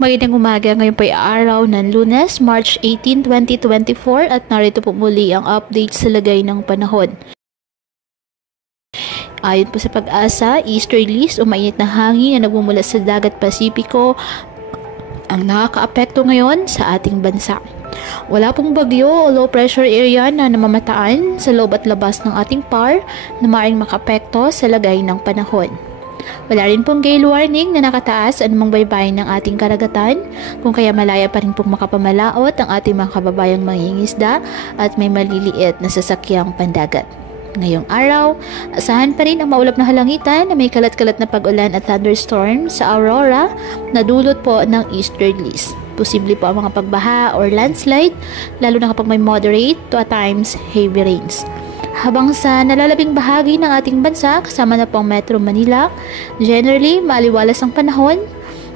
Magandang umaga, ngayon po ay araw ng Lunes, March 18, 2024 at narito po muli ang update sa lagay ng panahon. Ayon po sa Pag-asa, easterlies o mainit na hangin na nagmumula sa dagat Pasipiko ang nakakaapekto ngayon sa ating bansa. Wala pong bagyo o low pressure area na namamataan sa loob at labas ng ating PAR na maaaring makaapekto sa lagay ng panahon. Wala rin pong gale warning na nakataas anumang baybayin ng ating karagatan, kung kaya malaya pa rin pong makapamalaot ang ating mga kababayang mangingisda at may maliliit na sasakyang pandagat. Ngayong araw, asahan pa rin ang maulap na halangitan na may kalat-kalat na pag-ulan at thunderstorm sa Aurora na dulot po ng easterlies. Posible po ang mga pagbaha or landslide, lalo na kapag may moderate to at times heavy rains. Habang sa nalalabing bahagi ng ating bansa, kasama na po ang Metro Manila, generally, maliwalas ang panahon,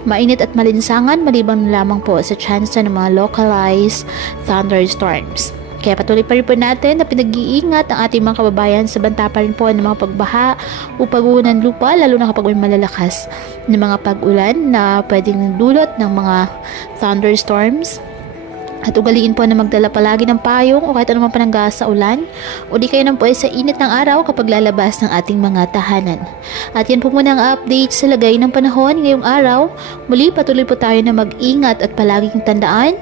mainit at malinsangan maliban na lamang po sa chance ng mga localized thunderstorms. Kaya patuloy pa rin po natin na pinag-iingat ang ating mga kababayan sa banta pa rin po ng mga pagbaha o pag-uho ng lupa, lalo na kapag may malalakas na mga pag-ulan na pwedeng dulot ng mga thunderstorms. At ugaliin po na magdala palagi ng payong o kahit anumang pananggas sa ulan o di kayo nang po ay sa init ng araw kapag lalabas ng ating mga tahanan. At yan po muna ang update sa lagay ng panahon ngayong araw. Muli patuloy po tayo na mag-ingat at palaging tandaan,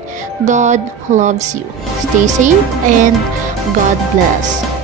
God loves you. Stay safe and God bless.